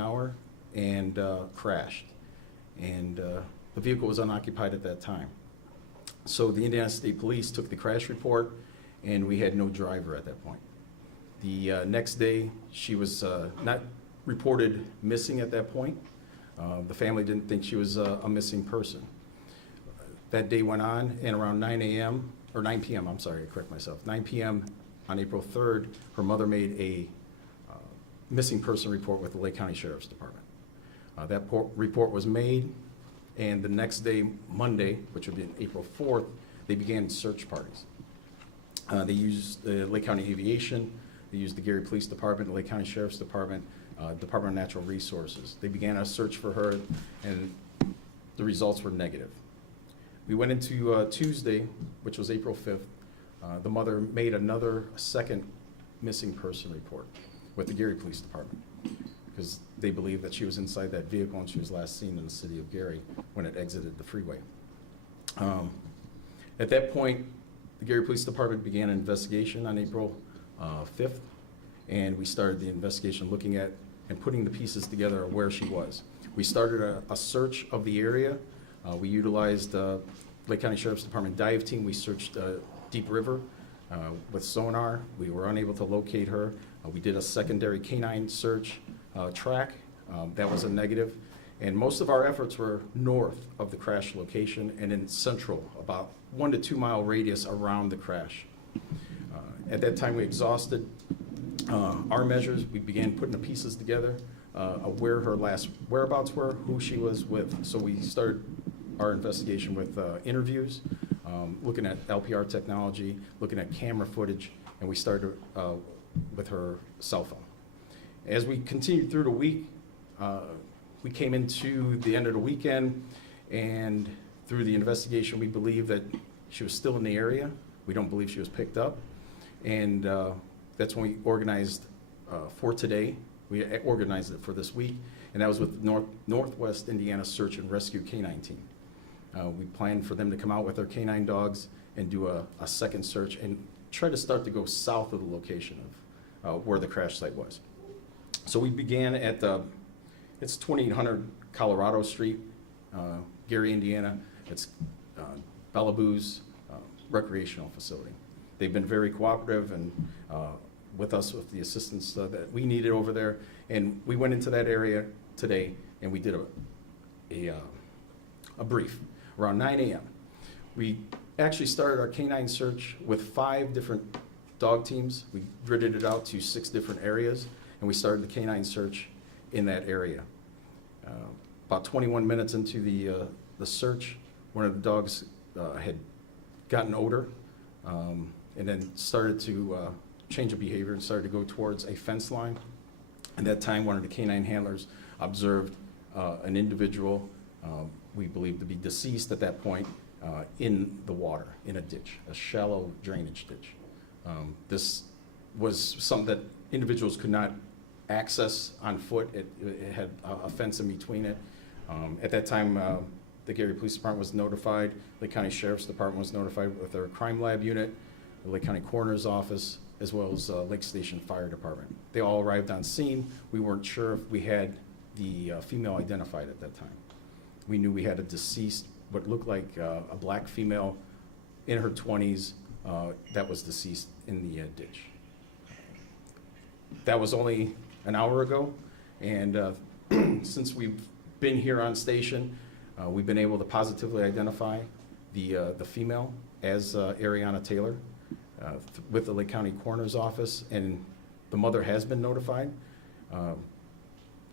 hour and crashed. And the vehicle was unoccupied at that time. So the Indiana State Police took the crash report, and we had no driver at that point. The next day, she was not reported missing at that point. The family didn't think she was a missing person. That day went on, and around 9 p.m., I'm sorry, I correct myself, 9 p.m. on April 3rd, her mother made a missing person report with the Lake County Sheriff's Department. That report was made, and the next day, Monday, which would be April 4th, they began search parties. They used the Lake County Aviation, they used the Gary Police Department, the Lake County Sheriff's Department, Department of Natural Resources. They began a search for her, and the results were negative. We went into Tuesday, which was April 5th. The mother made a second missing person report with the Gary Police Department because they believe that she was inside that vehicle and she was last seen in the city of Gary when it exited the freeway. At that point, the Gary Police Department began an investigation on April 5th, and we started the investigation looking at and putting the pieces together of where she was. We started a search of the area. We utilized Lake County Sheriff's Department dive team. We searched Deep River with sonar. We were unable to locate her. We did a secondary canine search track. That was a negative. And most of our efforts were north of the crash location and in central, about 1 to 2 mile radius around the crash. At that time, we exhausted our measures. We began putting the pieces together of where her last whereabouts were, who she was with. So we started our investigation with interviews, looking at LPR technology, looking at camera footage, and we started with her cell phone. As we continued through the week, we came into the end of the weekend, and through the investigation, we believe that she was still in the area. We don't believe she was picked up, and that's when we organized for today. We organized it for this week, and that was with Northwest Indiana Search and Rescue Canine Team. We planned for them to come out with their canine dogs and do a second search and try to start to go south of the location of where the crash site was. So we began at it's 2800 Colorado Street, Gary, Indiana. It's Bellaboo's recreational facility. They've been very cooperative and with us with the assistance that we needed over there. And we went into that area today and we did a brief around 9 a.m. We actually started our canine search with 5 different dog teams. We gridded it out to 6 different areas, and we started the canine search in that area. About 21 minutes into the search, one of the dogs had gotten odor and then started to change of behavior and started to go towards a fence line. At that time, one of the canine handlers observed an individual we believe to be deceased at that point in the water, in a ditch, a shallow drainage ditch. This was something that individuals could not access on foot. It had a fence in between it. At that time, the Gary Police Department was notified, Lake County Sheriff's Department was notified with their crime lab unit, the Lake County Coroner's Office, as well as Lake Station Fire Department. They all arrived on scene. We weren't sure if we had the female identified at that time. We knew we had a deceased, what looked like a black female in her 20s that was deceased in the ditch. That was only an hour ago, and since we've been here on station, we've been able to positively identify the female as Ariana Taylor with the Lake County Coroner's Office, and the mother has been notified,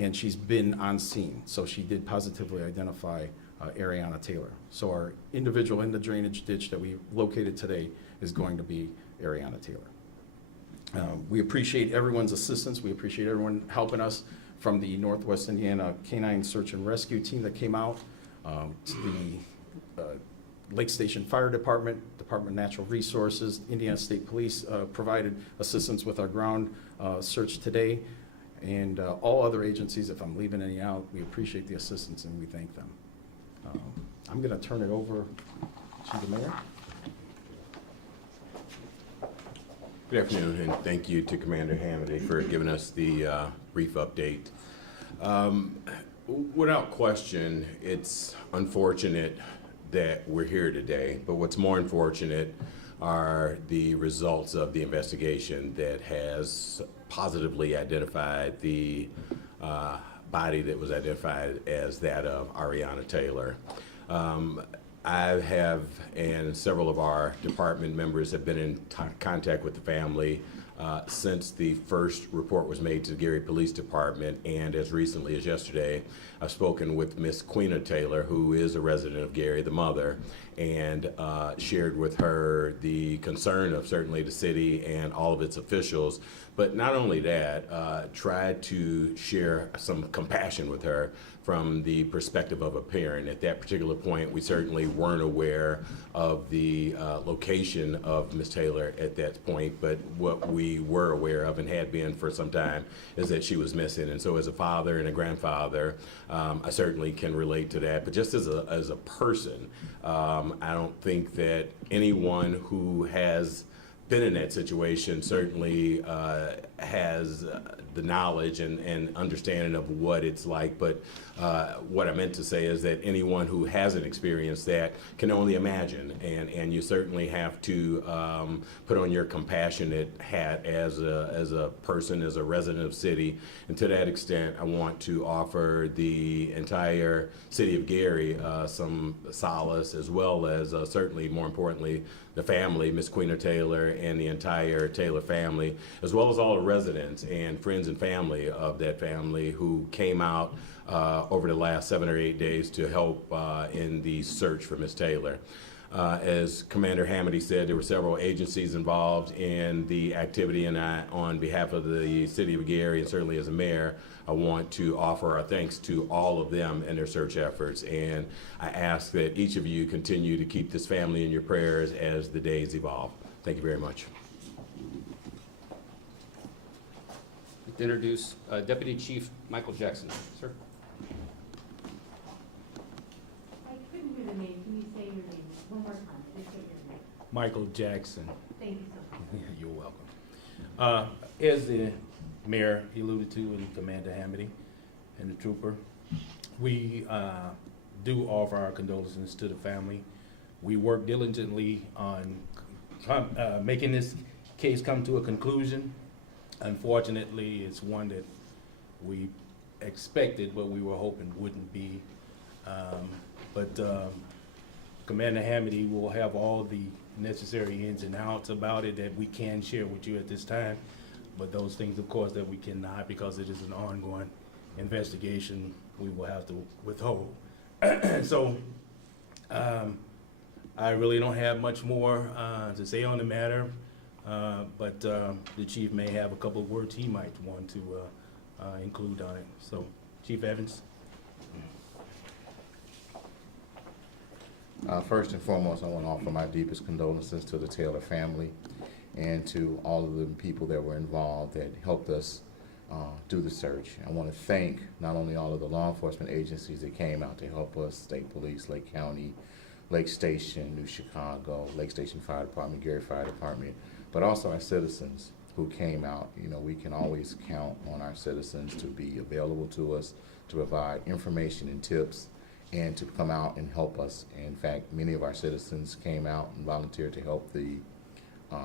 and she's been on scene. So she did positively identify Ariana Taylor. So our individual in the drainage ditch that we located today is going to be Ariana Taylor. We appreciate everyone's assistance. We appreciate everyone helping us, from the Northwest Indiana Canine Search and Rescue team that came out, to the Lake Station Fire Department, Department of Natural Resources, Indiana State Police provided assistance with our ground search today, and all other agencies. If I'm leaving any out, we appreciate the assistance and we thank them. I'm going to turn it over to the mayor. Good afternoon, and thank you to Commander Hamady for giving us the brief update. Without question, it's unfortunate that we're here today, but what's more unfortunate are the results of the investigation that has positively identified the body that was identified as that of Ariana Taylor. I have, and several of our department members have been in contact with the family since the first report was made to the Gary Police Department, and as recently as yesterday, I've spoken with Miss Queena Taylor, who is a resident of Gary, the mother, and shared with her the concern of certainly the city and all of its officials, but not only that, tried to share some compassion with her from the perspective of a parent. At that particular point, we certainly weren't aware of the location of Ms. Taylor at that point, but what we were aware of and had been for some time is that she was missing. And so as a father and a grandfather, I certainly can relate to that. But just as a person, I don't think that anyone who has been in that situation certainly has the knowledge and understanding of what it's like, but what I meant to say is that anyone who hasn't experienced that can only imagine, and you certainly have to put on your compassionate hat as a person, as a resident of the city, and to that extent, I want to offer the entire city of Gary some solace, as well as certainly, more importantly, the family, Miss Queena Taylor, and the entire Taylor family, as well as all the residents and friends and family of that family who came out over the last 7 or 8 days to help in the search for Miss Taylor. As Commander Hamady said, there were several agencies involved in the activity, and on behalf of the city of Gary, and certainly as a mayor, I want to offer our thanks to all of them and their search efforts. And I ask that each of you continue to keep this family in your prayers as the days evolve. Thank you very much. I'd like to introduce Deputy Chief Michael Jackson. Sir. I couldn't hear the name. Can you say your name one more time? Just say your name. Michael Jackson. Thank you so much. You're welcome. As the mayor alluded to, and Commander Hamady and the trooper, we do offer our condolences to the family. We work diligently on making this case come to a conclusion. Unfortunately, it's one that we expected, but we were hoping wouldn't be. Commander Hamady will have all the necessary ins and outs about it that we can share with you at this time. But those things, of course, that we cannot, because it is an ongoing investigation, we will have to withhold. So I really don't have much more to say on the matter, but the chief may have a couple of words he might want to include on it. So, Chief Evans. First and foremost, I want to offer my deepest condolences to the Taylor family and to all of the people that were involved that helped us do the search. I want to thank not only all of the law enforcement agencies that came out to help us, State Police, Lake County, Lake Station, New Chicago, Lake Station Fire Department, Gary Fire Department, but also our citizens who came out. You know, we can always count on our citizens to be available to us, to provide information and tips, and to come out and help us. In fact, many of our citizens came out and volunteered to help the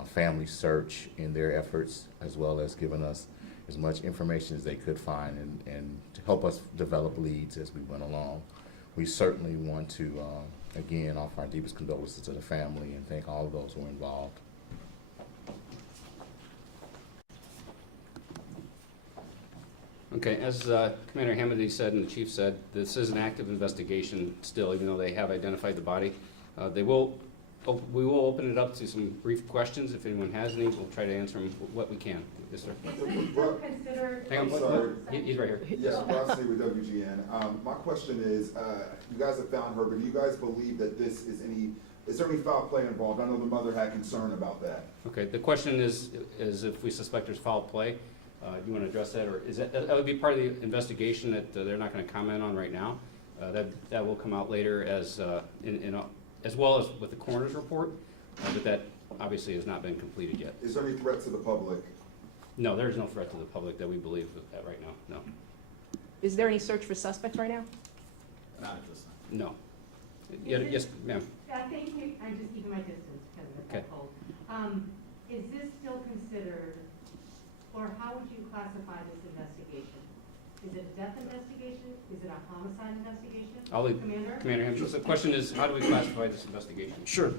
family search in their efforts, as well as giving us as much information as they could find and to help us develop leads as we went along. We certainly want to, again, offer our deepest condolences to the family and thank all of those who were involved. Okay, as Commander Hamady said and the chief said, this is an active investigation still, even though they have identified the body. We will open it up to some brief questions. If anyone has any, we'll try to answer them what we can. Yes, sir. Hang on, sorry. he's right here. Yeah, Rob Lee with WGN. My question is, you guys have found her, but do you guys believe that is there any foul play involved? I know the mother had concern about that. Okay, the question is if we suspect there's foul play. Do you want to address that, or is that would be part of the investigation that they're not going to comment on right now? That will come out later as as well as with the coroner's report, but that obviously has not been completed yet. Is there any threat to the public? No, there is no threat to the public that we believe at right now, no. Is there any search for suspects right now? Not at this time. No. Yeah, yes, ma'am. Thank you, I'm just keeping my distance because of Okay. that cold. Is this still considered, or how would you classify this investigation? Is it a death investigation? Is it a homicide investigation? I'll leave Commander? Commander Hampton. So the question is, how do we classify this investigation? Sure.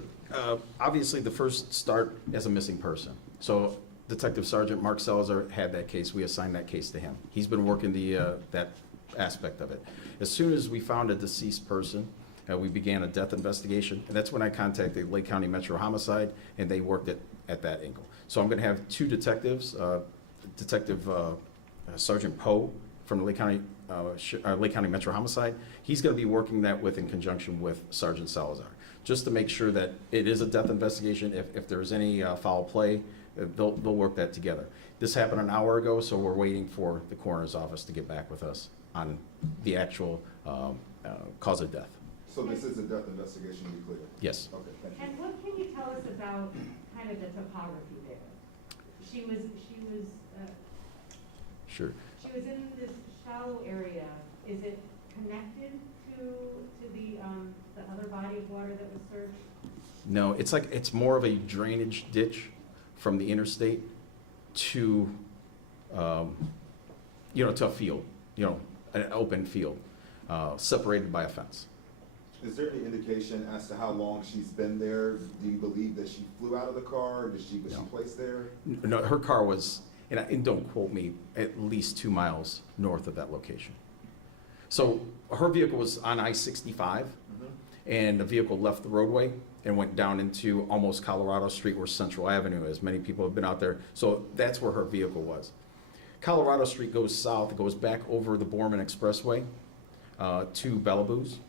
Obviously, the first start as a missing person. So Detective Sergeant Mark Salazar had that case. We assigned that case to him. He's been working that aspect of it. As soon as we found a deceased person, we began a death investigation, and that's when I contacted Lake County Metro Homicide, and they worked at that angle. So I'm going to have two detectives, Detective Sergeant Poe from the Lake County Metro Homicide. He's going to be working that in conjunction with Sergeant Salazar, just to make sure that it is a death investigation. If there's any foul play, they'll work that together. This happened an hour ago, so we're waiting for the coroner's office to get back with us on the actual cause of death. So this is a death investigation, to be clear? Yes. Okay, thank you. And what can you tell us about kind of the topography there? She was Sure. in this shallow area. Is it connected to the other body of water that was searched? No, it's more of a drainage ditch from the interstate to, to a field, an open field, separated by a fence. Is there any indication as to how long she's been there? Do you believe that she flew out of the car? Was she No. placed there? No, her car was, and don't quote me, at least 2 miles north of that location. So her vehicle was on I-65, and the vehicle left the roadway and went down into almost Colorado Street where Central Avenue is. Many people have been out there. So that's where her vehicle was. Colorado Street goes south, it goes back over the Borman Expressway to Bellaboo's,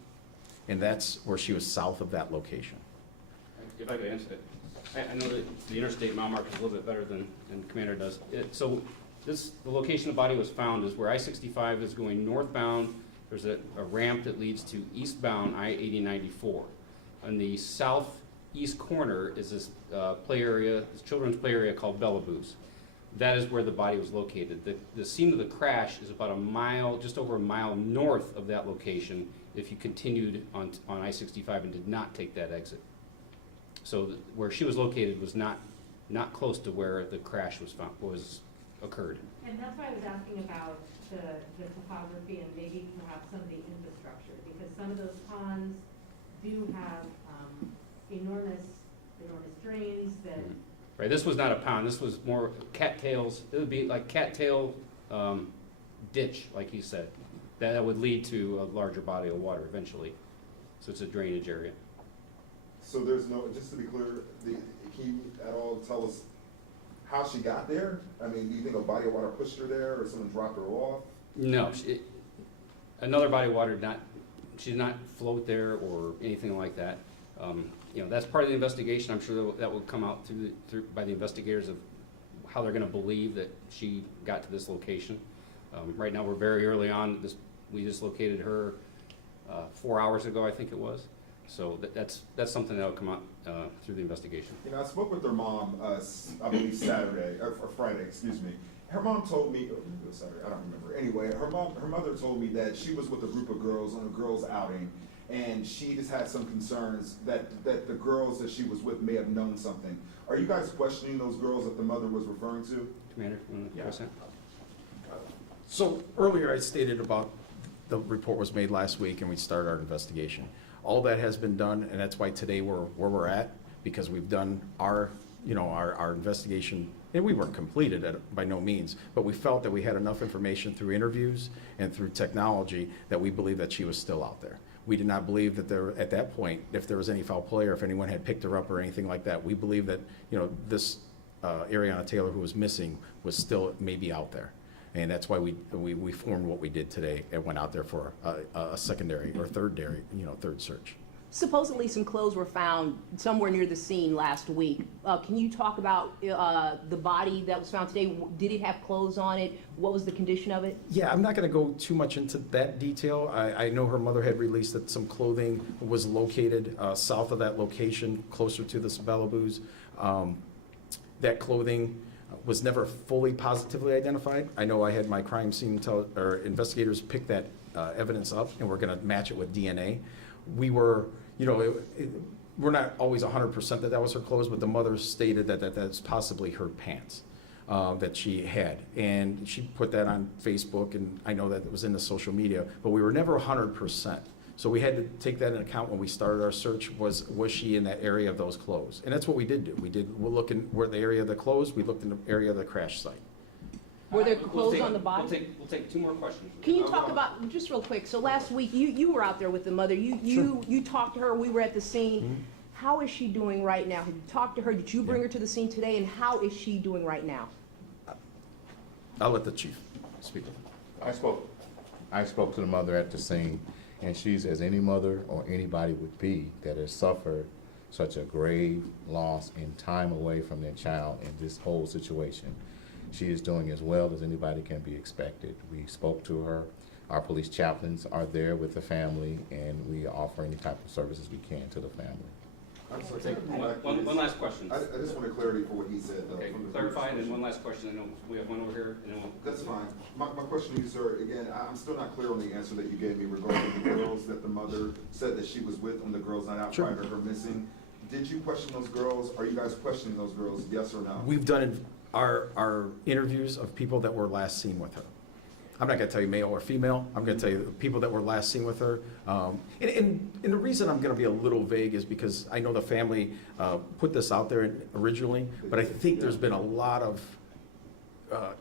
and that's where she was south of that location. If I could answer it. I know that the interstate mile marker is a little bit better than Commander does. So the location the body was found is where I-65 is going northbound. There's a ramp that leads to eastbound I-8094. On the southeast corner is this play area, this children's play area called Bellaboo's. That is where the body was located. The scene of the crash is about a mile, just over a mile north of that location if you continued on I-65 and did not take that exit. So where she was located was not close to where the crash occurred. And that's why I was asking about the topography and maybe perhaps some of the infrastructure, because some of those ponds do have enormous drains that. Right, this was not a pond, this was more cattails, it would be like cattail ditch, like you said, that would lead to a larger body of water eventually. So it's a drainage area. So there's no, just to be clear, can you at all tell us how she got there? I mean, do you think a body of water pushed her there or someone dropped her off? No, another body of water she did not float there or anything like that. That's part of the investigation. I'm sure that will come out by the investigators of how they're going to believe that she got to this location. Right now, we're very early on. We just located her 4 hours ago, I think it was. So that's something that will come out through the investigation. I spoke with her mom, I believe Saturday, or Friday, excuse me. Her mom told me, or maybe it was Saturday, I don't remember. Anyway, her mother told me that she was with a group of girls on a girls' outing, and she just had some concerns that the girls that she was with may have known something. Are you guys questioning those girls that the mother was referring to? Commander, you want to address that? So earlier I stated about the report was made last week and we started our investigation. All that has been done, and that's why today we're where we're at, because we've done our investigation, and we weren't completed by no means, but we felt that we had enough information through interviews and through technology that we believe that she was still out there. We did not believe that at that point, if there was any foul play or if anyone had picked her up or anything like that. We believe that, this Ariana Taylor who was missing was still maybe out there. And that's why we formed what we did today and went out there for a secondary or third search. Supposedly some clothes were found somewhere near the scene last week. Can you talk about the body that was found today? Did it have clothes on it? What was the condition of it? Yeah, I'm not going to go too much into that detail. I know her mother had released that some clothing was located south of that location, closer to the Bellaboo's. That clothing was never fully positively identified. I know I had my crime scene or investigators pick that evidence up, and we're gonna match it with DNA. We were, we're not always 100% that was her clothes, but the mother stated that that's possibly her pants that she had. And she put that on Facebook, and I know that it was in the social media, but we were never 100%. So we had to take that into account when we started our search, was she in that area of those clothes? And that's what we did do. We're looking where the area of the clothes, we looked in the area of the crash site. Were there We'll clothes take- on the body? We'll take 2 more questions. Can you talk about, just real quick, so last week, you were out there with the mother, you talked to her, we were at the scene. How is she doing right now? Have you talked to her? Did you bring her to the scene today, and how is she doing right now? I'll let the chief speak. I spoke to the mother at the scene, and she's as any mother or anybody would be that has suffered such a grave loss in time away from their child in this whole situation. She is doing as well as anybody can be expected. We spoke to her. Our police chaplains are there with the family, and we offer any type of services we can to the family. I'm sorry, Take can I go back, one please? last question. I just wanted clarity for what he said, though. Okay, from the clarify, and previous then one question. last question. I know we have one over here, and then we'll. That's fine. My question to you, sir, again, I'm still not clear on the answer that you gave me regarding the girls that the mother said that she was with on the girls' night out Sure. prior to her missing. Did you question those girls? Are you guys questioning those girls, yes or no? We've done our interviews of people that were last seen with her. I'm not gonna tell you male or female, I'm gonna tell you the people that were last seen with her. And the reason I'm gonna be a little vague is because I know the family put this out there originally, but I think there's been a lot of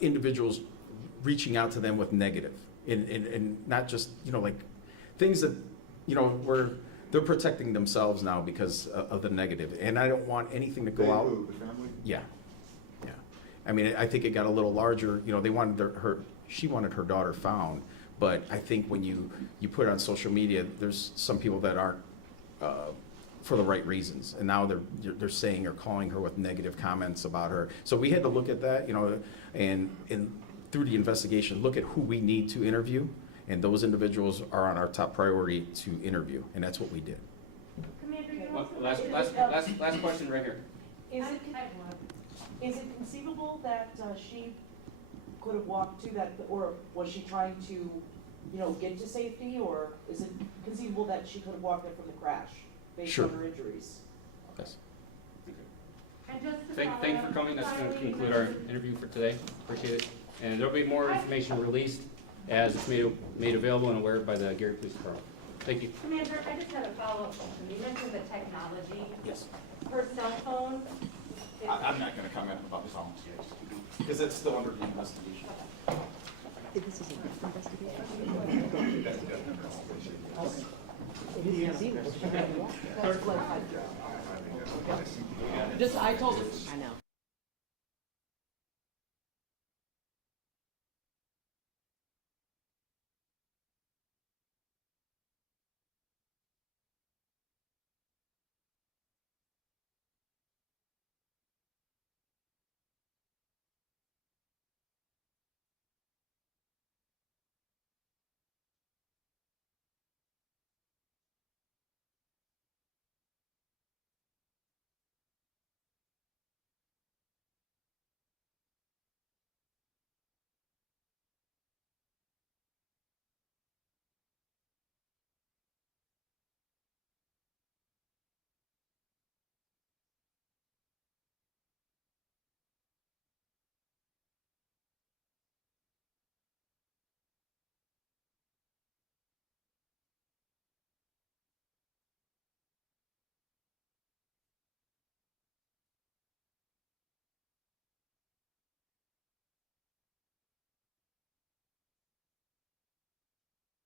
individuals reaching out to them with negative, and not just, like, things that, where they're protecting themselves now because of the negative, and I don't want anything to go They out. who? The family? Yeah, yeah. I mean, I think it got a little larger, they wanted she wanted her daughter found, but I think when you put it on social media, there's some people that aren't for the right reasons, and now they're saying or calling her with negative comments about her. So we had to look at that, and through the investigation, look at who we need to interview, and those individuals are on our top priority to interview, and that's what we did. Commander, you One- also. Last question right here. Is I it, have one. is it conceivable that she could have walked to that, or was she trying to, get to safety, or is it conceivable that she could have walked there from the crash based Sure. on her injuries? Yes. And just to Thank follow you for up, coming. That's going to Charlie, conclude our interview for today. Appreciate it. And there'll be more information released as it's made available and aware by the Gary Police Department. Thank you. Commander, I just had a follow-up question. You mentioned the technology. Yes. Her cell phone. I'm not gonna comment about this on because it's still under the investigation. This is an investigation? Just, I told her. I know.